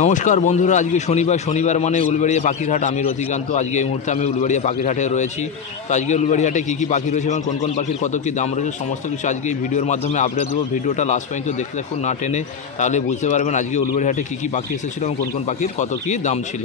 নমস্কার বন্ধুরা, আজকে শনিবার মানে উলবেড়িয়া পাখির হাট। আমি রতিকান্ত। আজকে এই মুহূর্তে আমি উলবেড়িয়া পাখির হাটে রয়েছি। তো আজকে উলবেড়িয়া হাটে কী কী পাখি রয়েছে এবং কোন কোন পাখির কত কী দাম রয়েছে সমস্ত কিছু আজকে এই ভিডিওর মাধ্যমে আপডেট দেবো। ভিডিওটা লাস্ট পর্যন্ত দেখতে থাকুন না টেনে, তাহলে বুঝতে পারবেন আজকে উলবেড়িয়া হাটে কী কী পাখি এসেছিলো এবং কোন কোন পাখির কত কী দাম ছিল।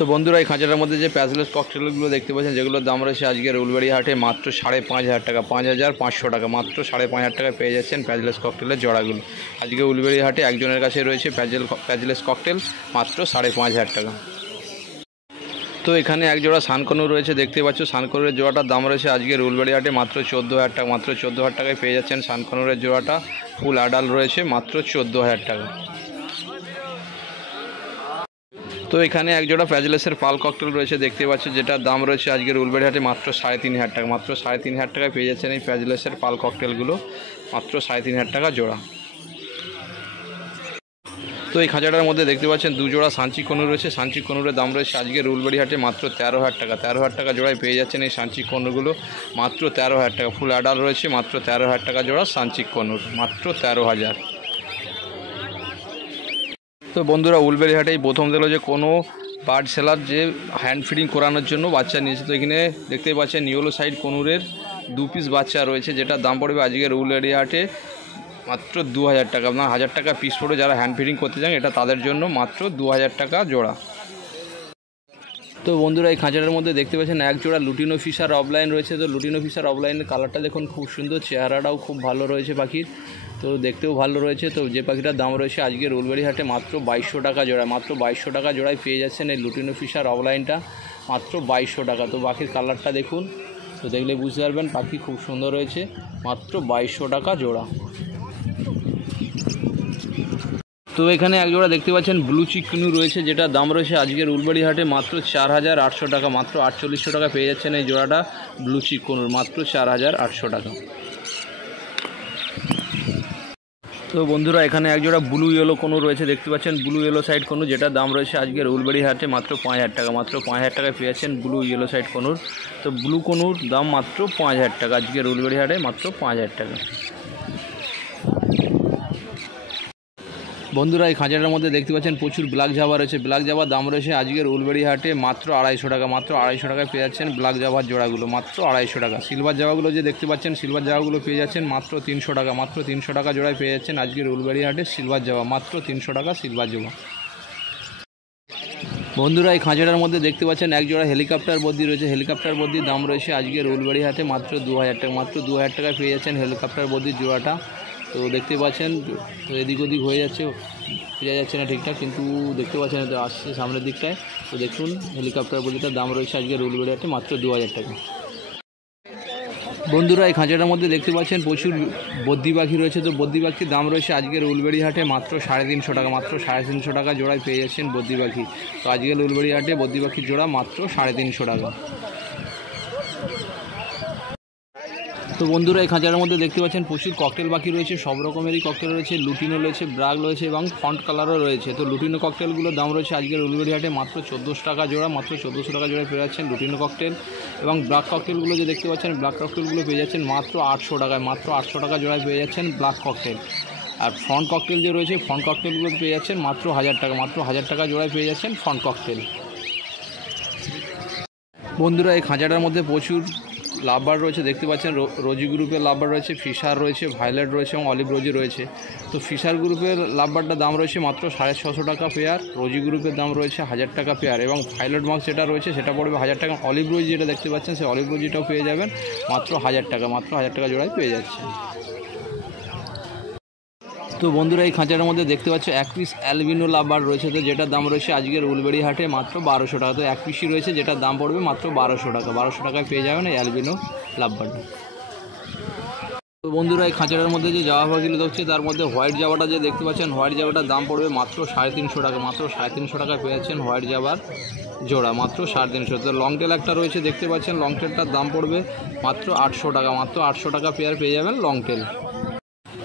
তো বন্ধুরা, এই খাঁচাটার মধ্যে যে প্যাচলেস ককটেলগুলো দেখতে পাচ্ছেন, যেগুলোর দাম রয়েছে আজকের উলবেড়িয়া হাটে মাত্র 5,500 টাকা, 5,500 টাকা, মাত্র 5,500 টাকায় পেয়ে যাচ্ছেন প্যাচলেস ককটেলের জোড়াগুলো। আজকে উলবেড়িয়া হাটে একজনের কাছে রয়েছে প্যাচলেস ককটেল মাত্র 5,500 টাকা। তো এখানে এক জোড়া সানকনুর রয়েছে, দেখতে পাচ্ছ। সানকনুরের জোড়াটার দাম রয়েছে আজকের উলবেড়িয়া হাটে মাত্র 14,000 টাকা, মাত্র 14,000 টাকায় পেয়ে যাচ্ছেন সানকনুরের জোড়াটা। ফুল অ্যাডাল্ট রয়েছে মাত্র 14,000 টাকা। তো এখানে এক জোড়া প্যাচলেসের পাল ককটেল রয়েছে, দেখতে পাচ্ছ, যেটার দাম রয়েছে আজকের উলবেড়িয়া হাটে মাত্র 3,500 টাকা, মাত্র 3,500 টাকায় পেয়ে যাচ্ছেন এই প্যাচলেসের পাল ককটেলগুলো, মাত্র 3,500 টাকা জোড়া। তো এই খাঁচাটার মধ্যে দেখতে পাচ্ছেন দু জোড়া সাঞ্চি কনুর রয়েছে। সাঞ্চি কনুরের দাম রয়েছে আজকের উলবেড়িয়া হাটে মাত্র 13,000 টাকা, 13,000 টাকা জোড়ায় পেয়ে যাচ্ছেন এই সাঞ্চি কনুরগুলো, মাত্র 13,000 টাকা। ফুল অ্যাডাল্ট রয়েছে, মাত্র 13,000 টাকা জোড়া সাঞ্চি কনুর, মাত্র 13,000। তো বন্ধুরা, উলবেড়িয়া হাটেই প্রথম দিল যে কোনো বার্ড সেলার যে হ্যান্ড ফিডিং করানোর জন্য বাচ্চা নিয়েছে। তো এখানে দেখতে পাচ্ছেন ইয়েলো সাইড কনুরের 2 পিস বাচ্চা রয়েছে, যেটার দাম পড়বে আজকের উলবেড়িয়া হাটে মাত্র 2,000 টাকা। আপনার 1,000 টাকা পিস পড়ে যারা হ্যান্ড ফিডিং করতে চান, এটা তাদের জন্য মাত্র 2,000 টাকা জোড়া। তো বন্ধুরা, এই খাঁচাটার মধ্যে দেখতে পাচ্ছেন এক জোড়া লুটিনো ফিশার অফলাইন রয়েছে। তো লুটিনো ফিশার অফলাইনের কালারটা দেখুন, খুব সুন্দর, চেহারাটাও খুব ভালো রয়েছে পাখির, তো দেখতেও ভালো রয়েছে। তো যে পাখিটার দাম রয়েছে আজকের উলবেড়িয়া হাটে মাত্র 2,200 টাকা জোড়ায়, মাত্র 2,200 টাকা জোড়ায় পেয়ে যাচ্ছেন এই লুটিনো ফিশার অফলাইনটা, মাত্র 2,200 টাকা। তো পাখির কালারটা দেখুন, তো দেখলে বুঝতে পারবেন পাখি খুব সুন্দর রয়েছে, মাত্র 2,200 টাকা জোড়া। তো এখানে এক জোড়া দেখতে পাচ্ছেন ব্লু চিকনু রয়েছে, যেটা দাম রয়েছে আজকের উলবেড়িয়া হাটে মাত্র 4,800 টাকা, মাত্র 4,800 টাকা পেয়ে যাচ্ছেন এই জোড়াটা ব্লু চিকনুর, মাত্র 4,800 টাকা। তো বন্ধুরা, এখানে এক জোড়া ব্লু ইয়েলো কোনো রয়েছে, দেখতে পাচ্ছেন ব্লু ইয়েলো সাইড কোনো, যেটার দাম রয়েছে আজকের উলবেড়িয়া হাটে মাত্র 5,000 টাকা, মাত্র 5,000 টাকায় পেয়ে যাচ্ছেন ব্লু ইয়েলো সাইড কোনোর। তো ব্লু কোনোর দাম মাত্র 5,000 টাকা, আজকের উলবেড়িয়া হাটে মাত্র 5,000 টাকা। বন্ধুরা, এই খাঁচাটার মধ্যে দেখতে পাচ্ছেন প্রচুর ব্ল্যাক জাভা রয়েছে। ব্ল্যাক জাভার দাম রয়েছে আজকের উলবেড়িয়া হাটে মাত্র 250 টাকা, মাত্র 250 টাকায় পেয়ে যাচ্ছেন ব্ল্যাক জাভার জোড়াগুলো, মাত্র 250 টাকা। সিলভার জাভাগুলো যে দেখতে পাচ্ছেন, সিলভার জাভাগুলো পেয়ে যাচ্ছেন মাত্র 300 টাকা, মাত্র 300 টাকা জোড়ায় পেয়ে যাচ্ছেন আজকের উলবেড়িয়া হাটে সিলভার জাভা, মাত্র 300 টাকা সিলভার জাভা। বন্ধুরা, এই খাঁচাটার মধ্যে দেখতে পাচ্ছেন এক জোড়া হেলিকপ্টার বদ্দি রয়েছে। হেলিকপ্টার বদ্দির দাম রয়েছে আজকের উলবেড়িয়া হাটে মাত্র 2,000 টাকা, মাত্র 2,000 টাকায় পেয়ে যাচ্ছেন হেলিকপ্টার বদ্দির জোড়াটা। তো দেখতে পাচ্ছেন, তো এদিক ওদিক হয়ে যাচ্ছে, বোঝা যাচ্ছে না ঠিকঠাক, কিন্তু দেখতে পাচ্ছেন তো আসছে সামনের দিকটায়। তো দেখুন, হেলিকপ্টার বদ্দিটার দাম রয়েছে আজকের উলবেড়িয়া হাটে মাত্র 2,000 টাকা। বন্ধুরা, এই খাঁচাটার মধ্যে দেখতে পাচ্ছেন প্রচুর বদ্দি পাখি রয়েছে। তো বদ্দি পাখির দাম রয়েছে আজকের উলবেড়িয়া হাটে মাত্র 350 টাকা, মাত্র 350 টাকা জোড়ায় পেয়ে যাচ্ছেন বদ্দি পাখি। তো আজকের উলবেড়িয়া হাটে বদ্দি পাখির জোড়া মাত্র 350 টাকা। তো বন্ধুরা, এই খাঁচার মধ্যে দেখতে পাচ্ছেন প্রচুর ককটেল পাখি রয়েছে, সব রকমেরই ককটেল রয়েছে, লুটিনো রয়েছে, ব্রাগ রয়েছে এবং ফন্ট কালারও রয়েছে। তো লুটিনো ককটেলগুলোর দাম রয়েছে আজকের উলবেড়িয়া হাটে মাত্র 1,400 টাকা জোড়া, মাত্র 1,400 টাকা জোড়ায় পেয়ে যাচ্ছেন লুটিনো ককটেল। এবং ব্ল্যাক ককটেলগুলো যে দেখতে পাচ্ছেন, ব্ল্যাক ককটেলগুলো পেয়ে যাচ্ছেন মাত্র 800 টাকায়, মাত্র 800 টাকা জোড়ায় পেয়ে যাচ্ছেন ব্ল্যাক ককটেল। আর ফন্ট ককটেল যে রয়েছে, ফন্ট ককটেলগুলো পেয়ে যাচ্ছেন মাত্র 1,000 টাকা, মাত্র 1,000 টাকা জোড়ায় পেয়ে যাচ্ছেন ফন্ট ককটেল। বন্ধুরা, এই খাঁচাটার মধ্যে প্রচুর লাভবার রয়েছে, দেখতে পাচ্ছেন রোজি গ্রুপের লাভবার রয়েছে, ফিশার রয়েছে, ভায়োলেট রয়েছে এবং অলিভ রোজি রয়েছে। তো ফিশার গ্রুপের লাভবারটার দাম রয়েছে মাত্র 650 টাকা পেয়ার, রোজি গ্রুপের দাম রয়েছে 1,000 টাকা পেয়ার এবং ভায়োলেট মার্ক যেটা রয়েছে সেটা পড়বে 1,000 টাকা। অলিভ রোজি যেটা দেখতে পাচ্ছেন, সেই অলিভ রোজিটাও পেয়ে যাবেন মাত্র 1,000 টাকা, মাত্র 1,000 টাকা জোড়ায় পেয়ে যাচ্ছে। তো বন্ধুরা, এই খাঁচাটার মধ্যে দেখতে পাচ্ছ এক পিস অ্যালবিনো লাভবার রয়েছে, তো যেটার দাম রয়েছে আজকের উলবেড়িয়া হাটে মাত্র 1,200 টাকা। তো এক পিসই রয়েছে, যেটার দাম পড়বে মাত্র 1,200 টাকা, 1,200 টাকায় পেয়ে যাবেন এই অ্যালবিনো লাভবারটা। তো বন্ধুরা এই খাঁচাটার মধ্যে যে জামা পাখিগুলো দেখছি তার মধ্যে হোয়াইট জামাটা যে দেখতে পাচ্ছেন, হোয়াইট জামাটার দাম পড়বে মাত্র 350 টাকা। মাত্র 350 টাকা পেয়ে যাচ্ছেন হোয়াইট জামার জোড়া, মাত্র 350। তো লং টেল একটা রয়েছে দেখতে পাচ্ছেন, লং টেলটার দাম পড়বে মাত্র 800 টাকা। মাত্র 800 টাকা পেয়ার পেয়ে যাবেন লং টেল।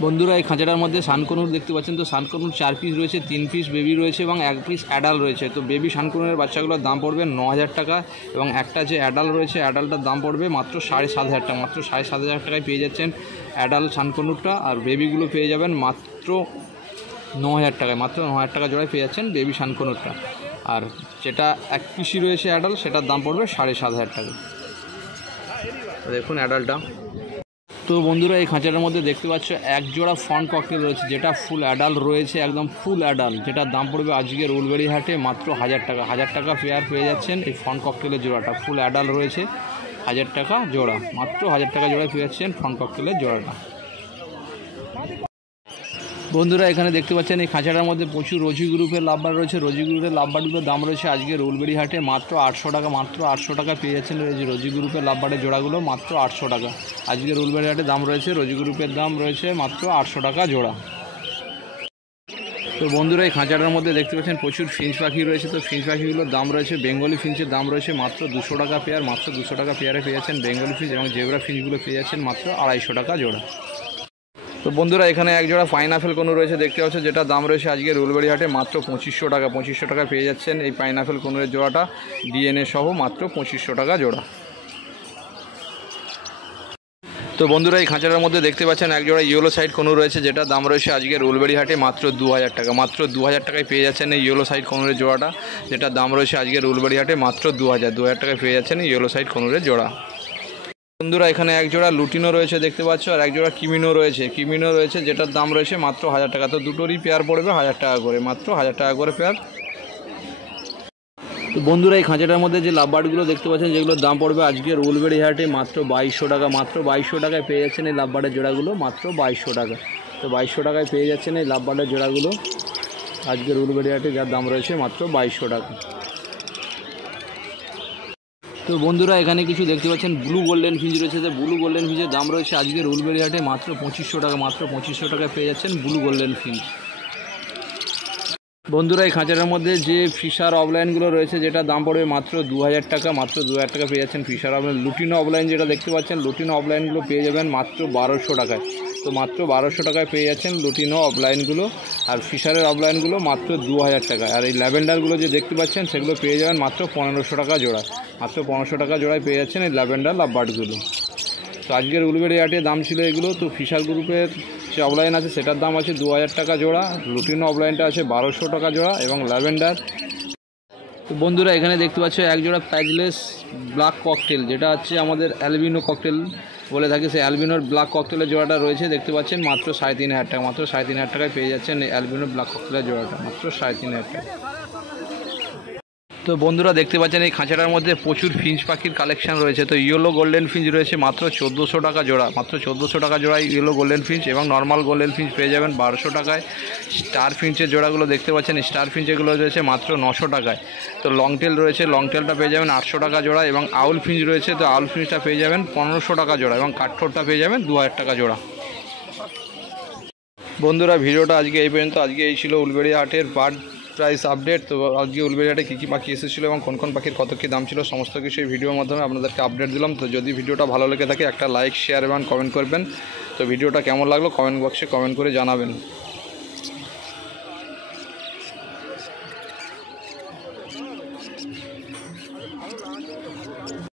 বন্ধুরা এই খাঁচাটার মধ্যে সানকনুর দেখতে পাচ্ছেন, তো সানকনুর 4 পিস রয়েছে, 3 পিস বেবি রয়েছে এবং 1 পিস অ্যাডাল রয়েছে। তো বেবি সানকনুরের বাচ্চাগুলোর দাম পড়বে 9000 টাকা এবং একটা যে অ্যাডাল রয়েছে অ্যাডালটার দাম পড়বে মাত্র 7500 টাকা। মাত্র 7500 টাকায় পেয়ে যাচ্ছেন অ্যাডাল সানকনুরটা, আর বেবিগুলো পেয়ে যাবেন মাত্র 9000 টাকায়। মাত্র 9000 টাকা জোড়ায় পেয়ে যাচ্ছেন বেবি সানকনুরটা। আর যেটা 1 পিসই রয়েছে অ্যাডাল সেটার দাম পড়বে 7500 টাকা। দেখুন অ্যাডালটা। তো বন্ধুরা এই খাঁচাটার মধ্যে দেখতে পাচ্ছ এক জোড়া ফন ককটেল রয়েছে, যেটা ফুল অ্যাডাল্ট রয়েছে, একদম ফুল অ্যাডাল্ট, যেটার দাম পড়বে আজকের উলবেড়ি হাটে মাত্র 1000 টাকা। 1000 টাকা পেয়ার পেয়ে যাচ্ছেন এই ফন ককটেলের জোড়াটা, ফুল অ্যাডাল্ট রয়েছে, 1000 টাকা জোড়া। মাত্র 1000 টাকা জোড়ায় পেয়ে যাচ্ছেন ফন ককটেলের জোড়াটা। বন্ধুরা এখানে দেখতে পাচ্ছেন এই খাঁচাটার মধ্যে প্রচুর রোজি গ্রুপের লাভবার রয়েছে। রোজি গ্রুপের লাভবারগুলোর দাম রয়েছে আজকের উলবেড়ি হাটে মাত্র 800 টাকা। মাত্র 800 টাকা পেয়ে যাচ্ছেন এই যে রোজি গ্রুপের লাভবারের জোড়াগুলো, মাত্র 800 টাকা। আজকের উলবেড়ি হাটে দাম রয়েছে, রোজি গ্রুপের দাম রয়েছে মাত্র 800 টাকা জোড়া। তো বন্ধুরা এই খাঁচাটার মধ্যে দেখতে পাচ্ছেন প্রচুর ফিঞ্চ পাখি রয়েছে। তো ফিঞ্চ পাখিগুলোর দাম রয়েছে, বেঙ্গলি ফিঞ্চের দাম রয়েছে মাত্র 200 টাকা পেয়ার। মাত্র 200 টাকা পেয়ারে পেয়ে যাচ্ছেন বেঙ্গলি ফিঞ্চ, এবং জেব্রা ফিঞ্চগুলো পেয়ে যাচ্ছেন মাত্র 250 টাকা জোড়া। তো বন্ধুরা এখানে এক জোড়া পাইনাপেল কোনো রয়েছে দেখতে পাচ্ছ, যেটা দাম রয়েছে আজকের উলবেড়ি হাটে মাত্র 2500 টাকা। 2500 টাকা পেয়ে যাচ্ছেন এই পাইনাপেল কোনোর জোড়াটা ডিএনএ সহ, মাত্র 2500 টাকা জোড়া। তো বন্ধুরা এই খাঁচাটার মধ্যে দেখতে পাচ্ছেন এক জোড়া ইয়েলো সাইড কোনো রয়েছে, যেটা দাম রয়েছে আজকের উলবেড়ি হাটে মাত্র 2000 টাকা। মাত্র 2000 টাকায় পেয়ে যাচ্ছেন এই ইয়েলো সাইড কোনোরের জোড়াটা, যেটা দাম রয়েছে আজকের উলবেড়ি হাটে মাত্র 2000 টাকায় পেয়ে যাচ্ছেন এই ইয়েলো সাইড কোনোরের জোড়া। বন্ধুরা এখানে এক জোড়া লুটিনো রয়েছে দেখতে পাচ্ছ, আর এক জোড়া কিমিনো রয়েছে, যেটার দাম রয়েছে মাত্র 1000 টাকা। তো দুটোরই পেয়ার পড়বে 1000 টাকা করে, মাত্র 1000 টাকা করে পেয়ার। তো বন্ধুরা এই খাঁচাটার মধ্যে যে লাভবার্ডগুলো দেখতে পাচ্ছেন, যেগুলোর দাম পড়বে আজকের উলবেড়ি হাটে মাত্র 2200 টাকা। মাত্র 2200 টাকায় পেয়ে যাচ্ছেন এই লাভবার্ডের জোড়াগুলো, মাত্র 2200 টাকা। তো 2200 টাকায় পেয়ে যাচ্ছেন এই লাভবার্ডের জোড়াগুলো আজকের উলবেড়ি হাটে, যার দাম রয়েছে মাত্র 2200 টাকা। তো বন্ধুরা এখানে কিছু দেখতে পাচ্ছেন ব্লু গোল্ডেন ফিঞ্চ রয়েছে। তো ব্লু গোল্ডেন ফিঞ্চের দাম রয়েছে আজকের উলবেড়ি হাটে মাত্র 2500 টাকা। মাত্র 2500 টাকায় পেয়ে যাচ্ছেন ব্লু গোল্ডেন ফিঞ্চ। বন্ধুরা এই খাঁচাটার মধ্যে যে ফিশার অফলাইনগুলো রয়েছে, যেটা দাম পড়বে মাত্র 2000 টাকা। মাত্র 2000 টাকা পেয়ে যাচ্ছেন ফিশার অফলাইন। লুটিনো অফলাইন যেটা দেখতে পাচ্ছেন, লুটিনো অফলাইনগুলো পেয়ে যাবেন মাত্র 1200 টাকায়। তো মাত্র 1200 টাকায় পেয়ে যাচ্ছেন লুটিনো অফলাইনগুলো, আর ফিশারের অফলাইনগুলো মাত্র 2000 টাকায়। আর এই ল্যাভেন্ডারগুলো যে দেখতে পাচ্ছেন সেগুলো পেয়ে যাবেন মাত্র 1500 টাকা জোড়া। মাত্র 1500 টাকা জোড়ায় পেয়ে যাচ্ছেন এই ল্যাভেন্ডার লাভবার্ডগুলো। তো আজকের উলবেড়ি হাটে দাম ছিল এগুলো। তো ফিশার গ্রুপের যে অফলাইন আছে সেটার দাম আছে 2000 টাকা জোড়া, লুটিনো অফলাইনটা আছে 1200 টাকা জোড়া, এবং ল্যাভেন্ডার। তো বন্ধুরা এখানে দেখতে পাচ্ছ এক জোড়া প্যাচলেস ব্ল্যাক ককটেল, যেটা হচ্ছে আমাদের অ্যালবিনো ককটেল বলে থাকে, সেই অ্যালবিনোর ব্ল্যাক ককটেলের জোড়াটা রয়েছে দেখতে পাচ্ছেন মাত্র 3500 টাকা। মাত্র 3500 টাকায় পেয়ে যাচ্ছেন এই অ্যালবিনো ব্ল্যাক ককটেলের জোড়াটা, মাত্র 3500 টাকা। তো বন্ধুরা দেখতে পাচ্ছেন এই খাঁচাটার মধ্যে প্রচুর ফিঞ্চ পাখির কালেকশন রয়েছে। তো ইয়েলো গোল্ডেন ফিঞ্চ রয়েছে মাত্র 1400 টাকা জোড়া। মাত্র 1400 টাকা জোড়ায় ইয়েলো গোল্ডেন ফিঞ্চ, এবং নর্মাল গোল্ডেন ফিঞ্চ পেয়ে যাবেন 1200 টাকায়। স্টার ফিঞ্চের জোড়াগুলো দেখতে পাচ্ছেন, স্টার ফিঞ্চ এগুলো রয়েছে মাত্র 900 টাকায়। তো লং টেল রয়েছে, লং টেলটা পেয়ে যাবেন 800 টাকা জোড়া, এবং আউল ফিঞ্চ রয়েছে, তো আউল ফিঞ্চটা পেয়ে যাবেন 1500 টাকা জোড়া, এবং কাঠঠোরটা পেয়ে যাবেন 2000 টাকা জোড়া। বন্ধুরা ভিডিওটা আজকে এই পর্যন্ত। আজকে এই ছিল উলবেড়ি হাটের বার্ড প্রাইস আপডেট। তো আজকে উলবেড়ি হাটে কী কী পাখি এসেছিলো এবং কোন কোন পাখির কত কী দাম ছিল সমস্ত কিছু এই ভিডিওর মাধ্যমে আপনাদেরকে আপডেট দিলাম। তো যদি ভিডিওটা ভালো লেগে থাকে একটা লাইক, শেয়ার এবং কমেন্ট করবেন। তো ভিডিওটা কেমন লাগলো কমেন্ট বক্সে কমেন্ট করে জানাবেন।